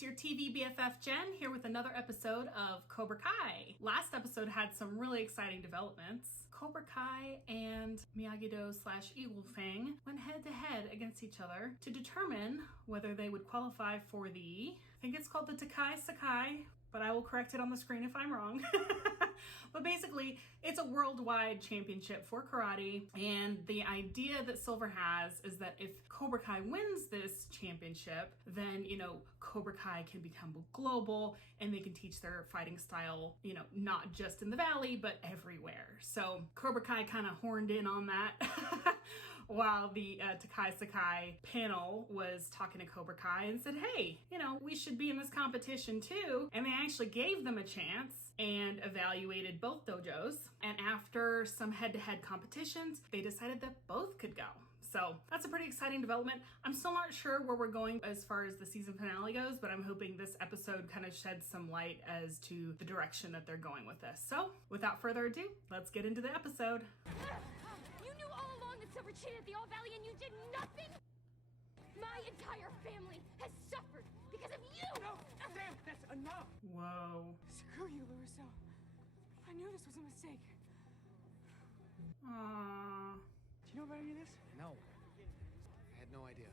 it's your TV BFF Jen here with another episode of Cobra Kai. Last episode had some really exciting developments. Cobra Kai and Miyagi-Do / Eagle Fang went head to head against each other to determine whether they would qualify for I think it's called the Takai Sakai, but I will correct it on the screen if I'm wrong. But basically, it's a worldwide championship for karate, and the idea that Silver has is that if Cobra Kai wins this championship, then, Cobra Kai can become global, and they can teach their fighting style, not just in the Valley, but everywhere. So Cobra Kai kind of horned in on that. While the Takai Sakai panel was talking to Cobra Kai and said, hey, we should be in this competition too. And they actually gave them a chance and evaluated both dojos. And after some head-to-head competitions, they decided that both could go. So that's a pretty exciting development. I'm still not sure where we're going as far as the season finale goes, but I'm hoping this episode kind of sheds some light as to the direction that they're going with this. So without further ado, let's get into the episode. You knew all along that Silver cheated at the All Valley and you did nothing? My entire family has suffered because of you! No, Sam, that's enough! Whoa. Screw you, Larissa. I knew this was a mistake. Aww. Do you know about any of this? No. I had no idea.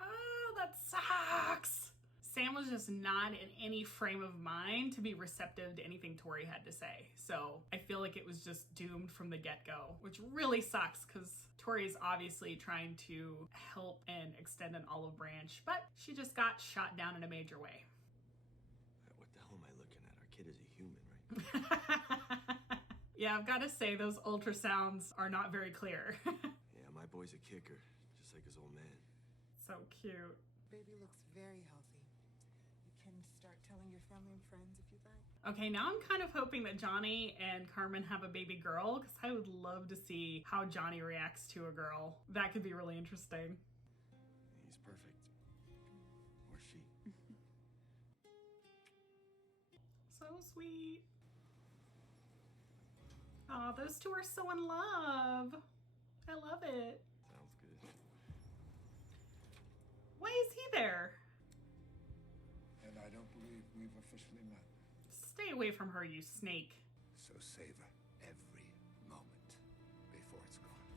Oh, that sucks! Sam was just not in any frame of mind to be receptive to anything Tori had to say. So I feel like it was just doomed from the get-go, which really sucks because Tori is obviously trying to help and extend an olive branch, but she just got shot down in a major way. What the hell am I looking at? Our kid is a human, right? Yeah, I've got to say those ultrasounds are not very clear. Yeah, my boy's a kicker, just like his old man. So cute. Baby looks very healthy. You can start telling your family and friends if you'd like. Okay, now I'm kind of hoping that Johnny and Carmen have a baby girl because I would love to see how Johnny reacts to a girl. That could be really interesting. He's perfect. Or she. So sweet. Aw, those two are so in love. I love it. Sounds good. Why is he there? And I don't believe we've officially met. Stay away from her, you snake. So savor every moment before it's gone.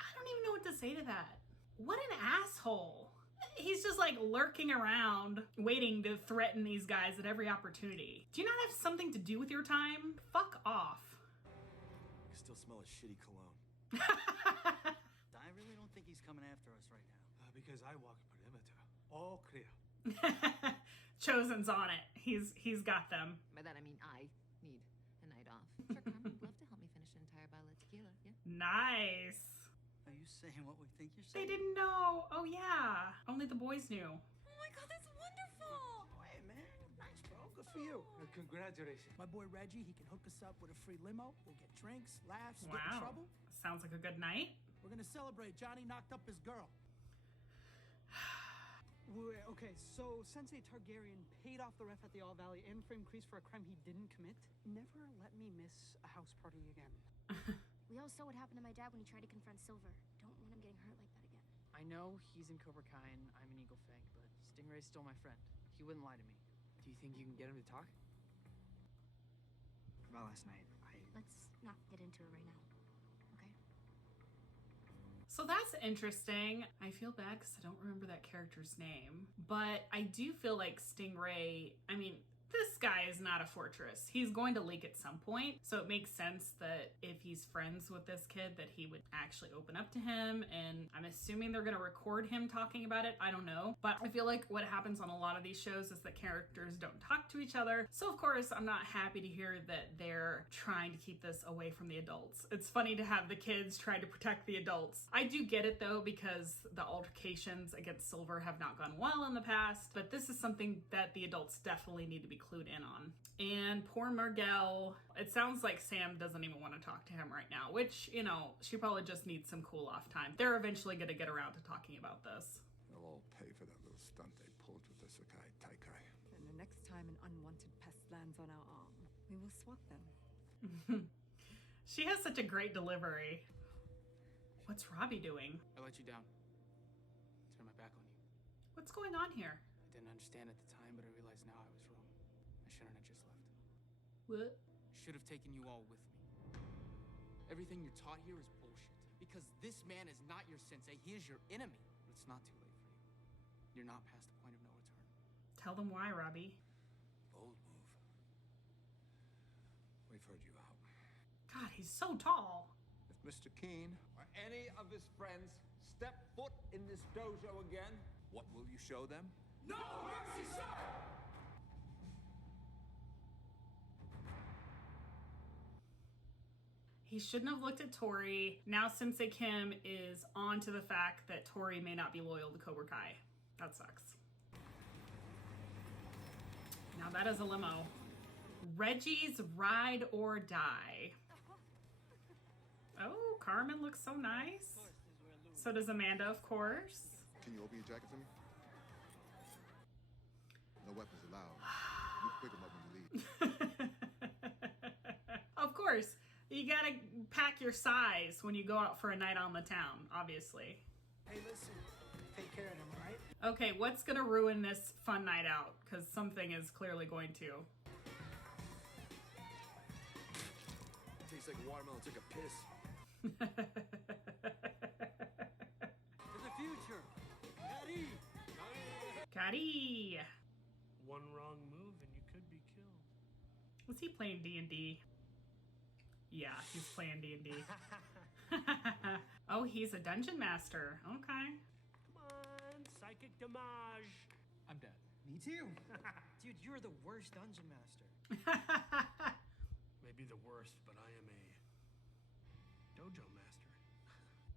I don't even know what to say to that. What an asshole. He's just like lurking around, waiting to threaten these guys at every opportunity. Do you not have something to do with your time? Fuck off. I can still smell a shitty cologne. I really don't think he's coming after us right now. Because I walk a perimeter. All clear. Chosen's on it. He's got them. By that I mean I need a night off. Sure, Carmen would love to help me finish an entire bottle of tequila, yeah? Nice. Are you saying what we think you're saying? They didn't know. Oh yeah. Only the boys knew. Oh my god, that's wonderful! Hey, man. Nice, bro. Good for you. Congratulations. My boy Reggie, he can hook us up with a free limo. We'll get drinks, laughs, get in Wow. trouble. Sounds like a good night. We're gonna celebrate. Johnny knocked up his girl. Wait, okay, so Sensei Targaryen paid off the ref at the All Valley and framed Kreese for a crime he didn't commit? Never let me miss a house party again. We all saw what happened to my dad when he tried to confront Silver. Don't want him getting hurt like that again. I know he's in Cobra Kai and I'm an Eagle Fang, but Stingray's still my friend. He wouldn't lie to me. Do you think you can get him to talk? About last night, Let's not get into it right now, okay? So that's interesting. I feel bad because I don't remember that character's name, but I do feel like Stingray, this guy is not a fortress. He's going to leak at some point. So it makes sense that if he's friends with this kid that he would actually open up to him. And I'm assuming they're going to record him talking about it. I don't know. But I feel like what happens on a lot of these shows is that characters don't talk to each other. So of course, I'm not happy to hear that they're trying to keep this away from the adults. It's funny to have the kids try to protect the adults. I do get it though, because the altercations against Silver have not gone well in the past. But this is something that the adults definitely need to be clued in on. And poor Miguel, it sounds like Sam doesn't even want to talk to him right now, which, she probably just needs some cool off time. They're eventually going to get around to talking about this. They'll all pay for that little stunt they pulled with the Sakai Taikai. And the next time an unwanted pest lands on our arm, we will swat them. She has such a great delivery. What's Robbie doing? I let you down. Turn my What's going on here? I didn't understand at the time, but I realize now I was wrong. I shouldn't have just left. What? I should have taken you all with me. Everything you're taught here is bullshit. Because this man is not your sensei, he is your enemy. But it's not too late for you. You're not past the point of no return. Tell them why, Robbie. Bold move. We've heard you out. God, he's so tall. If Mr. Keene or any of his friends step foot in this dojo again, what will you show them? No mercy, sir! He shouldn't have looked at Tori. Now Sensei Kim is on to the fact that Tori may not be loyal to Cobra Kai. That sucks. Now that is a limo. Reggie's Ride or Die. Oh, Carmen looks so nice. So does Amanda, of course. Can you open your jacket for me? No weapons allowed. You pick them up when you leave. Of course. You gotta pack your size when you go out for a night on the town, obviously. Hey, listen. Take care of them, all right? Okay, what's gonna ruin this fun night out? Because something is clearly going to. Tastes like watermelon took a piss. For the future! Ready! Kari! One wrong move and you could be killed. Was he playing D&D? Yeah, he's playing D&D. Oh, he's a dungeon master. Okay. Come on, psychic damage. I'm dead. Me too. Dude, you're the worst dungeon master. Maybe the worst, but I am a dojo master.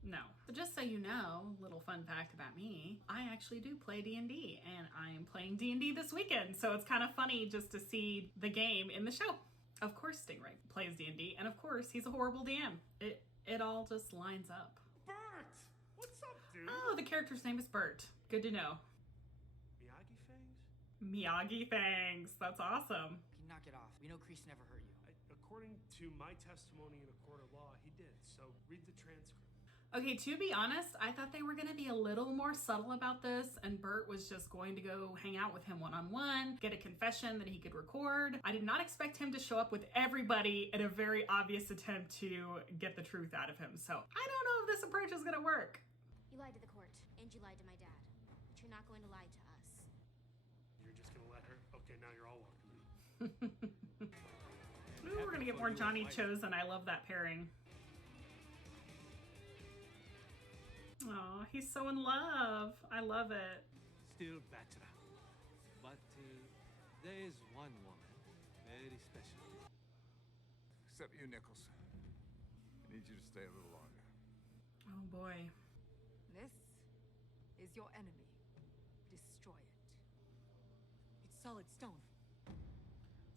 No. So just so you know, little fun fact about me, I actually do play D&D, and I am playing D&D this weekend, so it's kind of funny just to see the game in the show. Of course Stingray plays D&D, and of course he's a horrible DM. It all just lines up. Bert! What's up, dude? Oh, the character's name is Bert. Good to know. Miyagi Fangs? Miyagi Fangs. That's awesome. You knock it off. We know Kreese never hurt you. According to my testimony in a court of law, he did. So read the transcript. Okay, to be honest, I thought they were going to be a little more subtle about this, and Bert was just going to go hang out with him one-on-one, get a confession that he could record. I did not expect him to show up with everybody in a very obvious attempt to get the truth out of him. So I don't know if this approach is going to work. You lied to the court, and you lied to my dad. But you're not going to lie to us. You're just gonna let her? Okay, now you're all welcome. Ooh, we're going to get more Johnny Chosen. I love that pairing. Oh, he's so in love. I love it. Still bachelor. But there is one woman, very special. Except you, Nichols. I need you to stay a little longer. Oh boy. This is your enemy. Destroy it. It's solid stone.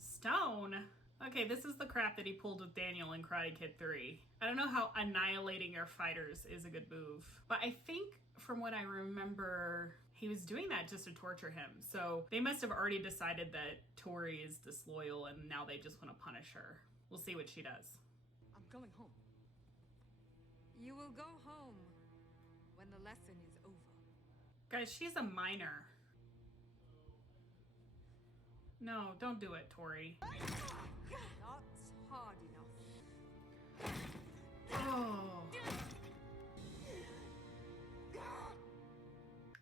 Stone? Okay, this is the crap that he pulled with Daniel in Karate Kid 3. I don't know how annihilating your fighters is a good move. But I think from what I remember, he was doing that just to torture him. So they must have already decided that Tori is disloyal and now they just want to punish her. We'll see what she does. I'm going home. You will go home when the lesson is over. Guys, she's a minor. No, don't do it, Tori. Not hard enough. Oh.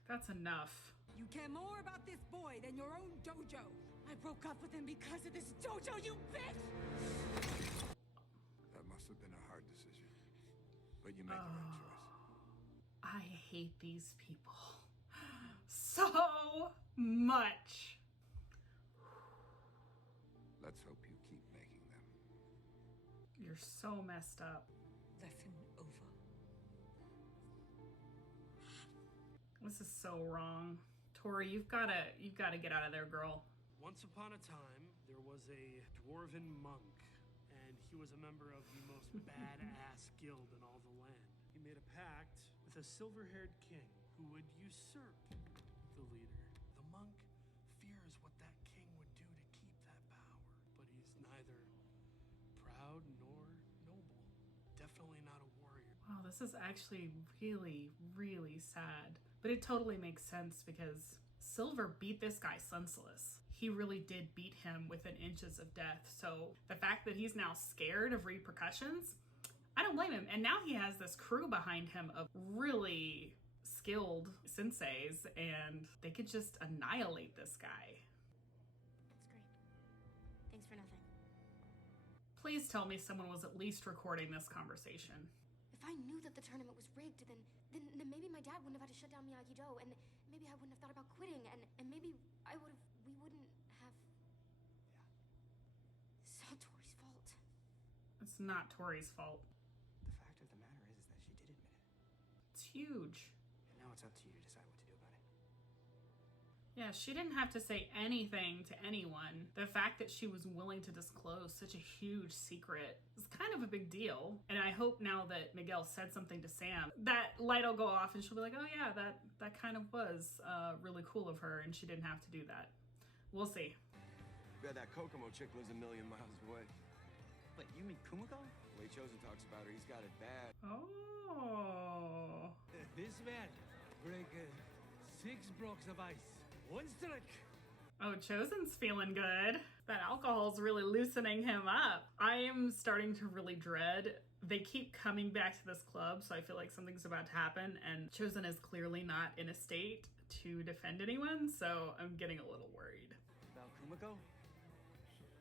That's enough. You care more about this boy than your own dojo. I broke up with him because of this dojo, you bitch! That must have been a hard decision. But you made the right choice. I hate these people so much. Let's hope you keep making them. You're so messed up. Lesson over. This is so wrong. Tori, you've gotta get out of there, girl. Once upon a time, there was a dwarven monk, and he was a member of the most badass guild in all the land. He made a pact with a silver-haired king who would usurp the leader. The monk fears what that king would do to keep that power, but he's neither proud nor noble. Definitely not a warrior. Wow, this is actually really, really sad. But it totally makes sense because Silver beat this guy senseless. He really did beat him within inches of death. So the fact that he's now scared of repercussions, I don't blame him. And now he has this crew behind him of really skilled senseis, and they could just annihilate this guy. That's great. Thanks for nothing. Please tell me someone was at least recording this conversation. If I knew that the tournament was rigged, then maybe my dad wouldn't have had to shut down Miyagi-Do, and maybe I wouldn't have thought about quitting, and maybe we wouldn't have... It's all Tori's fault. It's not Tori's fault. The fact of the matter is that she did admit it. It's huge. And now it's up to you to decide what to do about it. Yeah, she didn't have to say anything to anyone. The fact that she was willing to disclose such a huge secret is kind of a big deal. And I hope now that Miguel said something to Sam, that light will go off and she'll be like, oh yeah, that kind of was really cool of her and she didn't have to do that. We'll see. Bet that Kokomo chick lives a million miles away. Wait, you mean Kumiko? The way Chosen talks about her, he's got it bad. Oh. This man break 6 blocks of ice. 1 strike. Oh, Chosen's feeling good. That alcohol's really loosening him up. I am starting to really dread. They keep coming back to this club, so I feel like something's about to happen, and Chosen is clearly not in a state to defend anyone, so I'm getting a little worried. About Kumiko?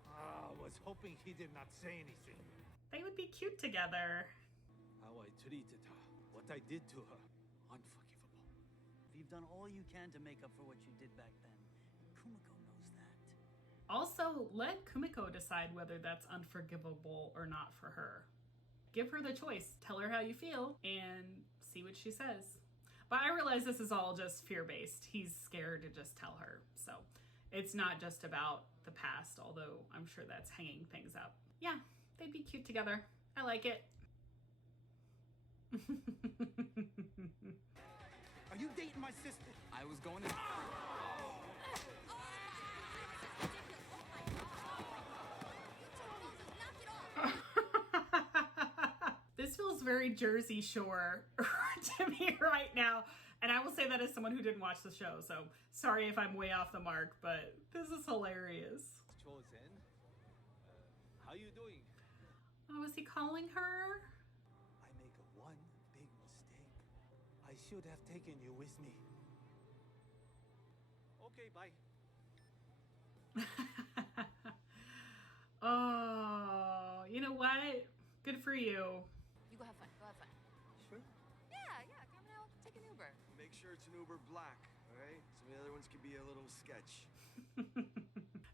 I was hoping he did not say anything. They would be cute together. How I treated her, what I did to her, unforgivable. You've done all you can to make up for what you did back then. And Kumiko knows that. Also, let Kumiko decide whether that's unforgivable or not for her. Give her the choice. Tell her how you feel and see what she says. But I realize this is all just fear-based. He's scared to just tell her. So it's not just about the past, although I'm sure that's hanging things up. Yeah, they'd be cute together. I like it. Are you dating my sister? I was going to... This feels very Jersey Shore to me right now. And I will say that as someone who didn't watch the show, so sorry if I'm way off the mark, but this is hilarious. Chosen, how you doing? Oh, is he calling her? I make one big mistake. I should have taken you with me. Okay, bye. Oh, you know what? Good for you. You go have fun. Go have fun. Sure. Yeah. Come now. Take an Uber. Make sure it's an Uber Black, all right? Some of the other ones could be a little sketch.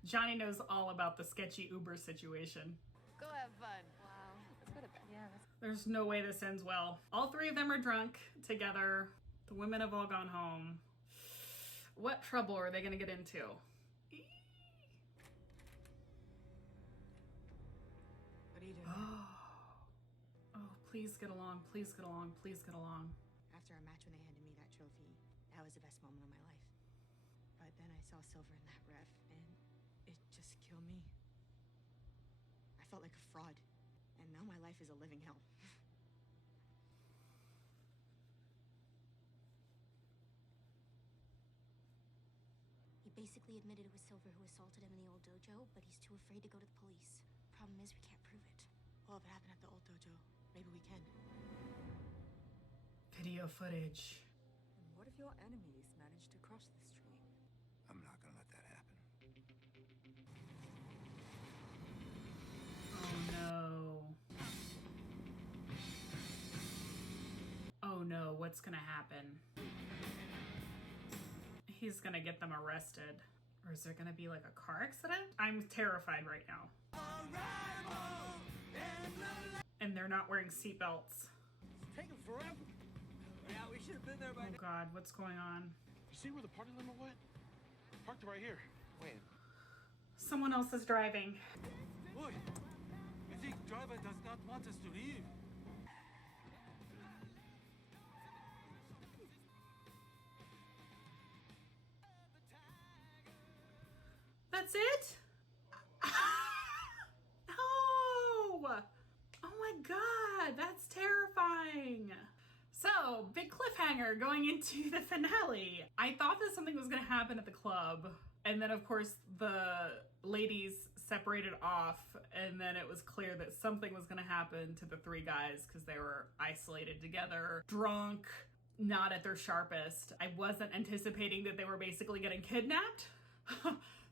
Johnny knows all about the sketchy Uber situation. Go have fun. Wow. Let's go to bed. Yeah. There's no way this ends well. All 3 of them are drunk together. The women have all gone home. What trouble are they going to get into? What are you doing? Oh, please get along. Please get along. Please get along. After our match when they handed me that trophy, that was the best moment of my life. But then I saw Silver in that ref, and it just killed me. I felt like a fraud, and now my life is a living hell. He basically admitted it was Silver who assaulted him in the old dojo, but he's too afraid to go to the police. Problem is, we can't prove it. Well, if it happened at the old dojo, maybe we can. Video footage. And what if your enemies manage to cross the stream? I'm not gonna let that happen. Oh no. Oh no, what's gonna happen? He's gonna get them arrested. Or is there gonna be like a car accident? I'm terrified right now. And they're not wearing seatbelts. It's taking forever. Yeah, we should have been there by Oh God, what's going on? You see where the party limo went? Parked right here. Wait, Someone else is driving. boy, you think driver does not want us to leave? That's it? No! Oh my God, that's terrifying. So, big cliffhanger going into the finale. I thought that something was going to happen at the club, and then of course the ladies separated off, and then it was clear that something was going to happen to the three guys because they were isolated together, drunk, not at their sharpest. I wasn't anticipating that they were basically getting kidnapped.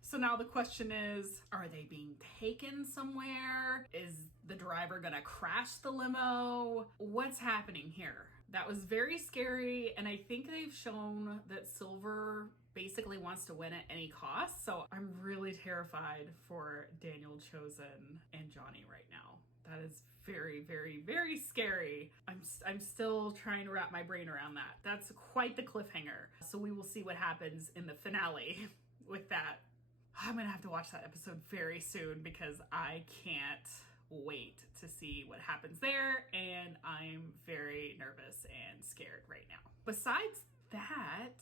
So now the question is, are they being taken somewhere? Is the driver gonna crash the limo? What's happening here? That was very scary, and I think they've shown that Silver basically wants to win at any cost, so I'm really terrified for Daniel, Chosen, and Johnny right now. That is very, very, very scary. I'm still trying to wrap my brain around that. That's quite the cliffhanger. So we will see what happens in the finale with that. I'm gonna have to watch that episode very soon because I can't wait to see what happens there, and I'm very nervous and scared right now. Besides that,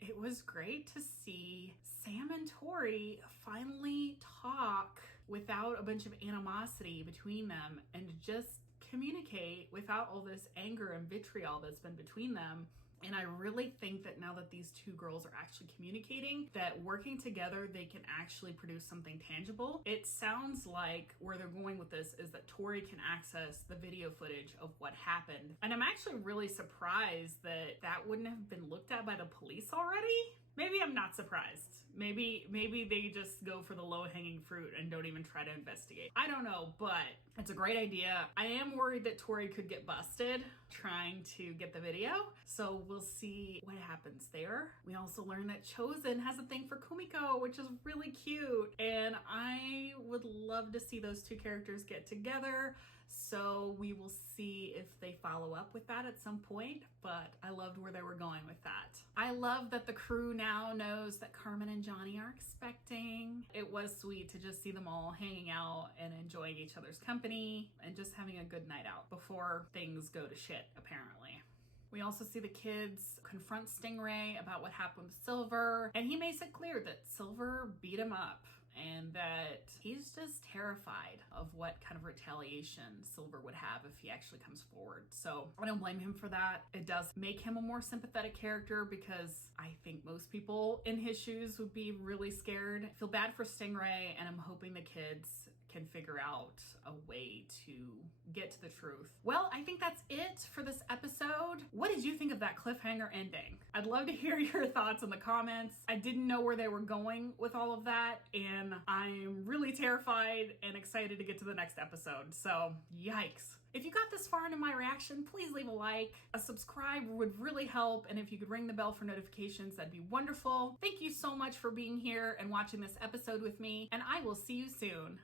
it was great to see Sam and Tori finally talk without a bunch of animosity between them and just communicate without all this anger and vitriol that's been between them. And I really think that now that these two girls are actually communicating, that working together, they can actually produce something tangible. It sounds like where they're going with this is that Tori can access the video footage of what happened. And I'm actually really surprised that that wouldn't have been looked at by the police already. Maybe I'm not surprised. Maybe they just go for the low-hanging fruit and don't even try to investigate. I don't know, but it's a great idea. I am worried that Tori could get busted trying to get the video, so we'll see what happens there. We also learned that Chosen has a thing for Kumiko, which is really cute, and I would love to see those two characters get together. So we will see if they follow up with that at some point, but I loved where they were going with that. I love that the crew now knows that Carmen and Johnny are expecting. It was sweet to just see them all hanging out and enjoying each other's company and just having a good night out before things go to shit, apparently. We also see the kids confront Stingray about what happened with Silver, and he makes it clear that Silver beat him up and that he's just terrified of what kind of retaliation Silver would have if he actually comes forward. So I don't blame him for that. It does make him a more sympathetic character because I think most people in his shoes would be really scared. I feel bad for Stingray, and I'm hoping the kids can figure out a way to get to the truth. Well, I think that's it for this episode. What did you think of that cliffhanger ending? I'd love to hear your thoughts in the comments. I didn't know where they were going with all of that, and I'm really terrified and excited to get to the next episode. So, yikes. If you got this far into my reaction, please leave a like. A subscribe would really help, and if you could ring the bell for notifications, that'd be wonderful. Thank you so much for being here and watching this episode with me, and I will see you soon.